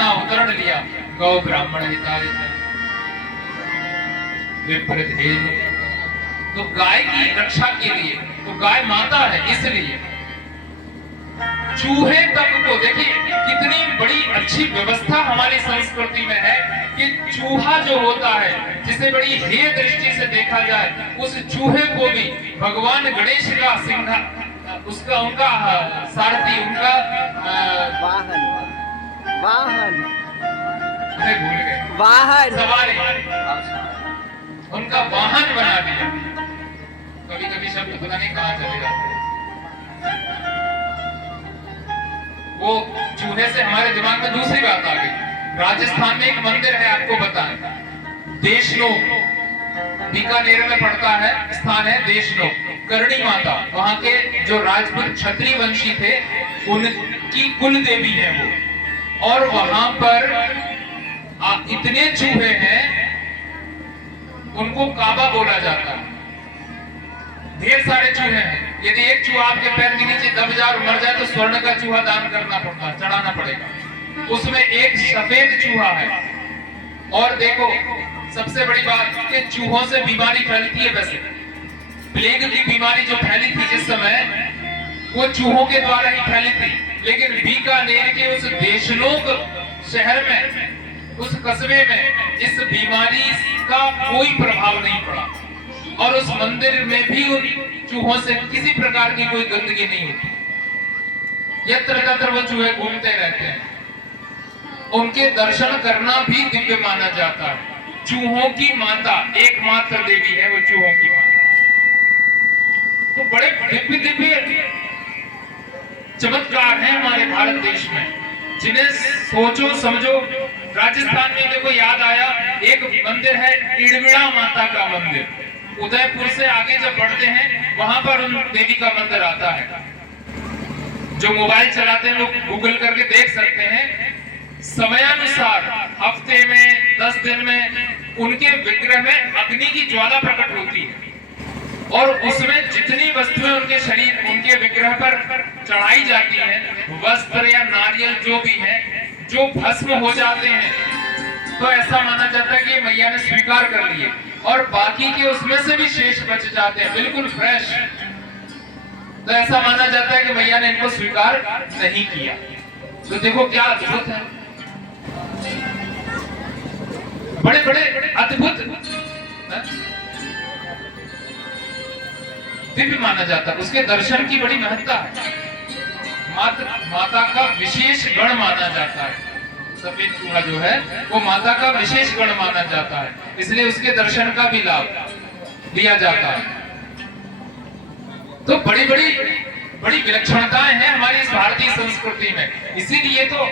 अपना अवतरण लिया। गौ ब्राह्मण हिताय च विप्रधेनु। तो गाय की रक्षा के लिए, तो गाय माता है इसलिए। चूहे तक को देखिए कितनी बड़ी अच्छी व्यवस्था हमारी संस्कृति में है कि चूहा जो होता है जिसे बड़ी हेय दृष्टि से देखा जाए, उस चूहे को भी भगवान गणेश का सिंहा, उसका उनका सारथी, उनका वाहन वाहन अरे भूल गए, वाहन सवारी, उनका वाहन बना दिया। कभी कभी शब्द पता नहीं कहाँ चले जाते हैं। वो चूहे से हमारे दिमाग में दूसरी बात आ गई। राजस्थान में एक मंदिर है, आपको बताएं, देशनोक, बीकानेर में पड़ता है, स्थान है देशनोक, करणी माता, वहां के जो राजपूत क्षत्रिय वंशी थे उनकी कुल देवी है वो। और वहां पर इतने चूहे हैं, उनको काबा बोला जाता है। ढेर सारे चूहे हैं। यदि एक चूहा आपके पैर के नीचे दब जाए और मर जाए तो स्वर्ण का चूहा दान करना पड़ता है, चढ़ाना पड़ेगा। उसमें एक सफेद चूहा है। और देखो सबसे बड़ी बात कि चूहों से बीमारी फैलती है। वैसे प्लेग की बीमारी जो फैली थी जिस समय, वो चूहों के द्वारा ही फैली थी। लेकिन बीकानेर के उस देशनोक शहर में, उस कस्बे में इस बीमारी का कोई प्रभाव नहीं पड़ा। और उस मंदिर में भी उन चूहों से किसी प्रकार की कोई गंदगी नहीं होती। यत्र तत्र वो चूहे घूमते रहते हैं। उनके दर्शन करना भी दिव्य माना जाता है। चूहों की माता एकमात्र देवी है वो चूहों की माता। तो बड़े दिव्य दिव्य चमत्कार हैं हमारे भारत देश में, जिन्हें सोचो समझो। राजस्थान में देखो याद आया, एक मंदिर है इड़विड़ा माता का मंदिर। उदयपुर से आगे जब बढ़ते हैं वहां पर उन देवी का मंदिर आता है। जो मोबाइल चलाते हैं वो गूगल करके देख सकते हैं। समयानुसार हफ्ते में 10 दिन में उनके विग्रह में अग्नि की ज्वाला प्रकट होती है। और उसमें जितनी वस्तुएं उनके शरीर, उनके विग्रह पर चढ़ाई जाती हैं, वस्त्र या नारियल जो भी है, जो भस्म हो जाते हैं, तो ऐसा माना जाता है कि मैया ने स्वीकार कर लिए। और बाकी के उसमें से भी शेष बच जाते हैं बिल्कुल फ्रेश, तो ऐसा माना जाता है कि मैया ने इनको स्वीकार नहीं किया। तो देखो क्या अद्भुत है, बड़े बड़े अद्भुत दिव्य माना जाता है। उसके दर्शन की बड़ी महत्ता है। माता का विशेष गण माना जाता है। सफेद चूहा जो है वो माता का विशेष गण माना जाता है, इसलिए उसके दर्शन का भी लाभ लिया जाता है। तो बड़ी बड़ी विलक्षणताएं हैं हमारी इस भारतीय संस्कृति में। इसीलिए तो